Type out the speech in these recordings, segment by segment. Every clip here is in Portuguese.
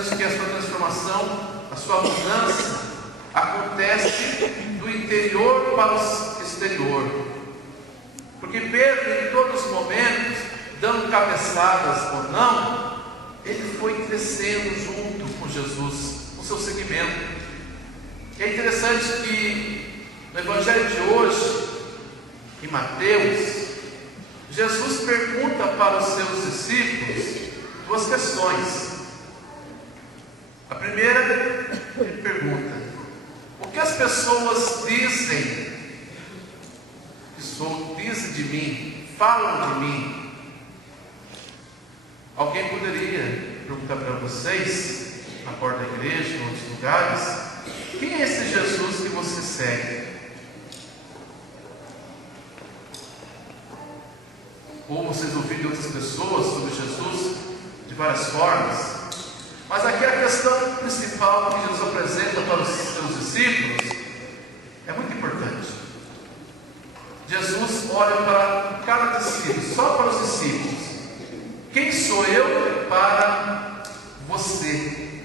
interessante que a sua transformação, a sua mudança, acontece do interior para o exterior. Porque Pedro, em todos os momentos, dando cabeçadas ou não, ele foi crescendo junto com Jesus, no seu seguimento. E é interessante que no Evangelho de hoje, em Mateus, Jesus pergunta para os seus discípulos duas questões. A primeira, ele pergunta: o que as pessoas dizem dizem de mim, falam de mim? Alguém poderia perguntar para vocês, na porta da igreja, em outros lugares: quem é esse Jesus que você segue? Ou vocês ouviram de outras pessoas sobre Jesus de várias formas. Mas aqui a questão principal que Jesus apresenta para os seus discípulos é muito importante. Jesus olha para cada discípulo, só para os discípulos: quem sou eu para você?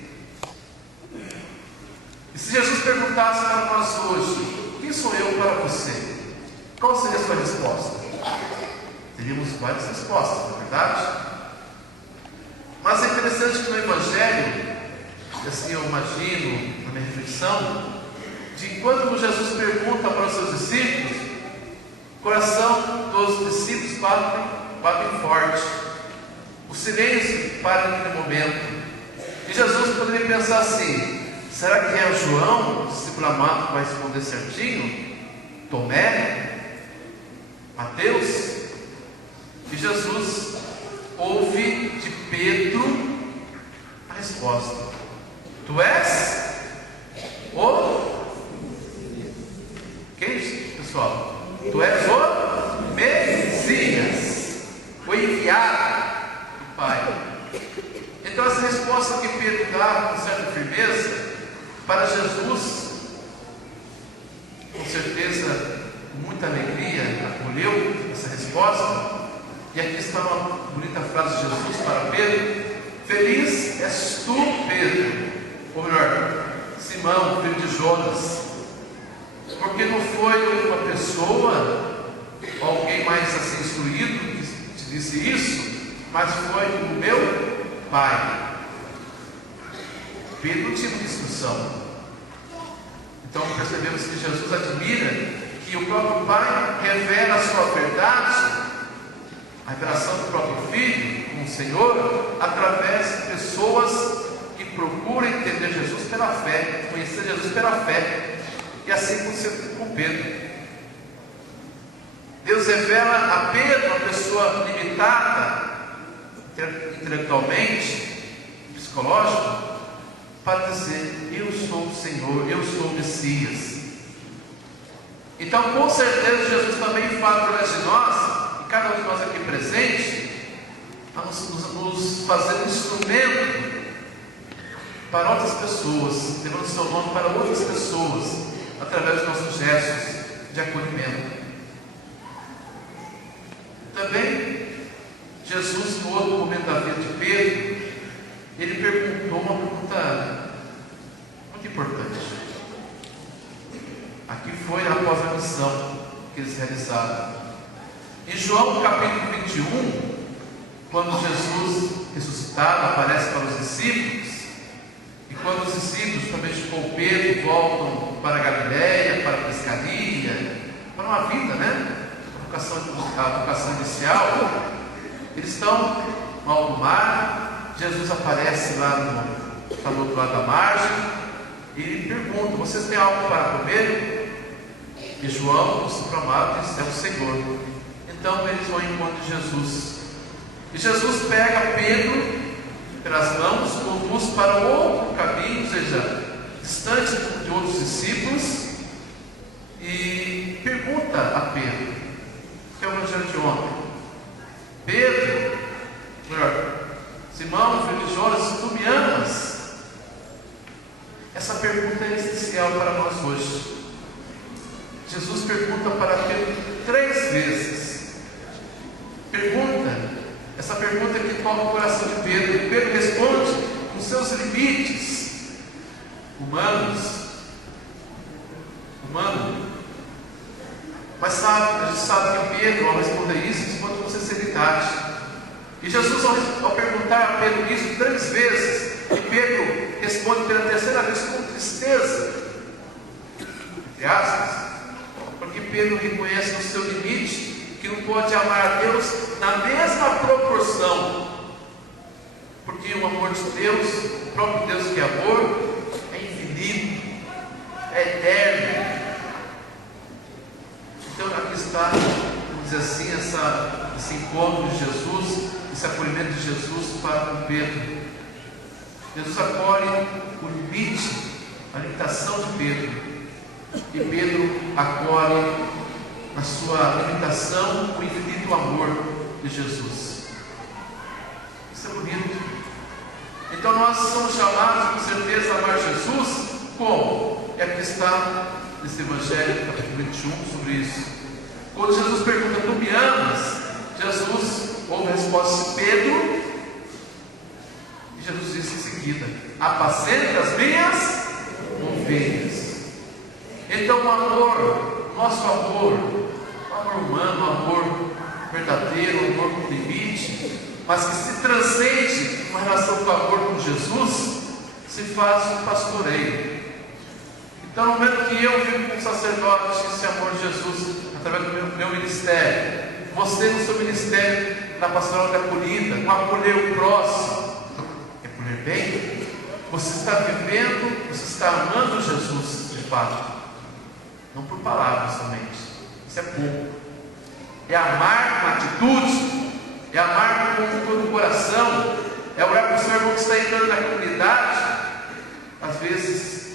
E se Jesus perguntasse para nós hoje: quem sou eu para você? Qual seria a sua resposta? Teríamos várias respostas, não é verdade? Mas é interessante que no Evangelho, assim eu imagino na minha reflexão, de quando Jesus pergunta para os seus discípulos, o coração dos discípulos bate forte. O silêncio para naquele momento. E Jesus poderia pensar assim: será que é o João, o discípulo amado, que vai responder certinho? Tomé? Mateus? E Jesus ouve de Pedro a resposta: tu és o... quem, pessoal? Tu és o Messias, o enviado do Pai. Então essa resposta que Pedro dá com certa firmeza para Jesus, com certeza, com muita alegria, acolheu essa resposta. E aqui está uma bonita frase de Jesus para Pedro: feliz és tu, Pedro, ou melhor, Simão, filho de Jonas, porque não foi uma pessoa, alguém mais assim instruído que te disse isso, mas foi o meu Pai. Pedro não tinha instrução. Então percebemos que Jesus admira que o próprio Pai revela a sua verdade, a revelação do próprio Filho, com o Senhor, através de pessoas que procuram entender Jesus pela fé, conhecer Jesus pela fé. E assim aconteceu com Pedro. Deus revela a Pedro, uma pessoa limitada intelectualmente, psicológico, para dizer: eu sou o Senhor, eu sou o Messias. Então, com certeza, Jesus também fala através de nós, cada um de nós aqui presente, nos fazendo instrumento para outras pessoas, levando seu nome para outras pessoas, através dos nossos gestos de acolhimento. Também, Jesus, no outro momento da vida de Pedro, ele perguntou uma pergunta muito importante. Aqui foi após a missão que eles realizaram. Em João capítulo 21, quando Jesus ressuscitado aparece para os discípulos, e quando os discípulos, também com Pedro, voltam para a Galileia, para a pescaria, para uma vida, a vocação inicial, eles estão no alto mar. Jesus aparece lá no outro lado da margem e pergunta: vocês têm algo para comer? E João, o discípulo amado, diz: é o Senhor. Então eles vão em encontro de Jesus. E Jesus pega Pedro pelas mãos, conduz para outro caminho, ou seja, distante de outros discípulos, e pergunta a Pedro, que é o Evangelho de ontem: Pedro, Simão, filho de Jonas, tu me amas? Essa pergunta é essencial para nós hoje. Jesus pergunta para Pedro 3 vezes. Essa pergunta que toca o coração de Pedro. E Pedro responde com seus limites humanos. Mas a gente sabe que Pedro, ao responder isso, responde com sinceridade. E Jesus, ao perguntar a Pedro isso 3 vezes, e Pedro responde pela 3ª vez com tristeza, entre aspas, porque Pedro reconhece no seu limite que não pode amar a Deus na mesma proporção, porque o amor de Deus, o próprio Deus que é amor, é infinito, é eterno. Então aqui está, vamos dizer assim, esse encontro de Jesus, esse acolhimento de Jesus para com Pedro. Jesus acolhe o limite, a limitação de Pedro, e Pedro acolhe na sua limitação o infinito amor de Jesus. Isso é bonito. Então nós somos chamados com certeza a amar Jesus. Como? É que está nesse Evangelho, capítulo 21, sobre isso. Quando Jesus pergunta: tu me amas? Jesus ouve a resposta de Pedro, e Jesus diz em seguida: apacenta as minhas ovelhas. Então o amor, nosso amor, o amor humano, o amor verdadeiro, o amor com limite, mas que se transcende uma relação com o amor com Jesus, se faz um pastoreio. Então, no momento que eu vivo com o sacerdote esse amor de Jesus, através do meu ministério, você no seu ministério, na pastoral da acolhida, com acolher o próximo, acolher bem, você está vivendo, você está amando Jesus de fato, não por palavras somente. Isso é pouco. É amar com atitude, é amar com todo o coração, é orar para o seu irmão que está entrando na comunidade. Às vezes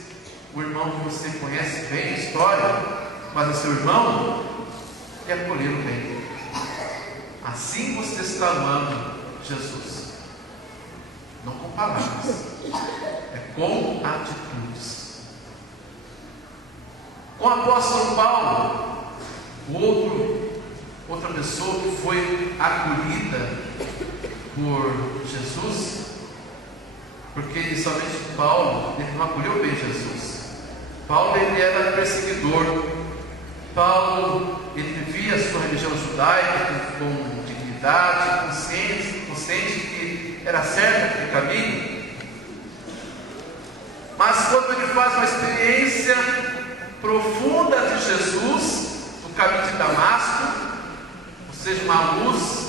o irmão que você conhece bem a história, mas é seu irmão, e acolhê-lo bem. Assim você está amando Jesus, não com palavras, é com atitudes. Com o apóstolo Paulo, outra pessoa que foi acolhida por Jesus, porque inicialmente Paulo ele não acolheu bem Jesus. Paulo ele era perseguidor. Paulo ele vivia a sua religião judaica com dignidade, consciente que era certo aquele caminho. Mas quando ele faz uma experiência profunda de Jesus no caminho de Damasco, ou seja, uma luz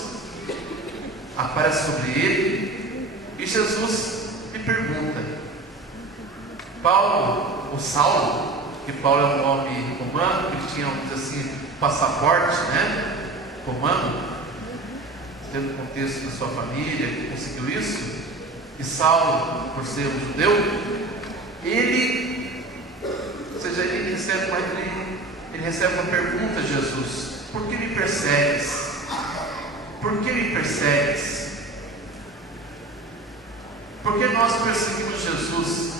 aparece sobre ele, e Jesus me pergunta: Paulo, ou Saulo, que Paulo é um nome romano, ele tinha, vamos dizer assim, passaporte, né? Romano, dentro do contexto da sua família, que conseguiu isso. E Saulo, por ser um judeu, ele recebe uma pergunta de Jesus: por que me persegues? Por que me persegues? Por que nós perseguimos Jesus?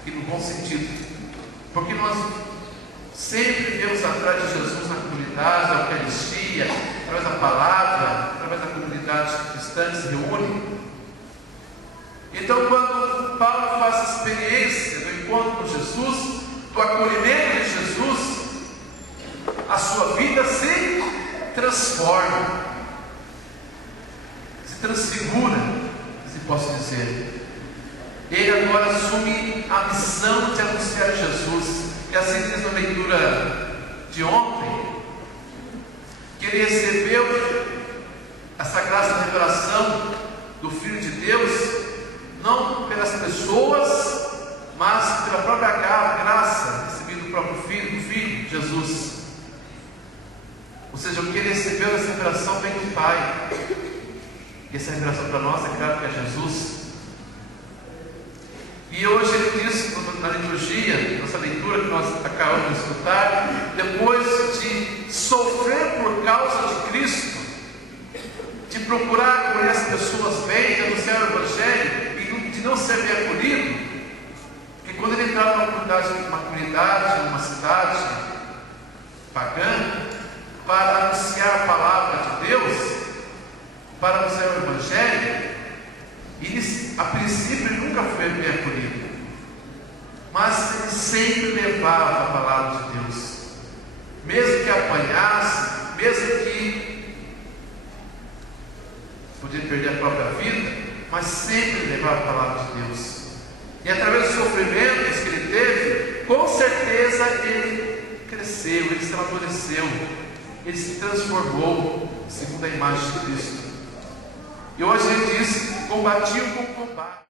Aqui no bom sentido. Porque nós sempre vemos atrás de Jesus na comunidade, na Eucaristia, através da palavra, através da comunidade cristã que se reúne. Então, quando Paulo faz a experiência do encontro com Jesus, do acolhimento de Jesus, a sua vida se transforma, se transfigura, se posso dizer. Ele agora assume a missão de anunciar Jesus. E assim diz na leitura de ontem, que ele recebeu essa graça da revelação do Filho de Deus, não pelas pessoas, mas pela própria graça recebida do próprio Filho, Jesus. Ou seja, o que ele recebeu dessa revelação vem do Pai. E essa revelação para nós é claro que é Jesus. E hoje ele diz na liturgia, nessa leitura que nós acabamos de escutar, depois de sofrer por causa de Cristo, de procurar acolher as pessoas bem, de anunciar o Evangelho e de não ser bem acolhido, porque quando ele entrava numa comunidade, numa cidade pagã, para anunciar a palavra de Deus, para anunciar o Evangelho, E a princípio ele nunca foi bem acolhido, mas ele sempre levava a palavra de Deus, mesmo que apanhasse, mesmo que podia perder a própria vida, mas sempre levava a palavra de Deus. E através dos sofrimentos que ele teve, com certeza ele cresceu, ele se amadureceu, ele se transformou segundo a imagem de Cristo. E hoje ele diz: combati o bom combate.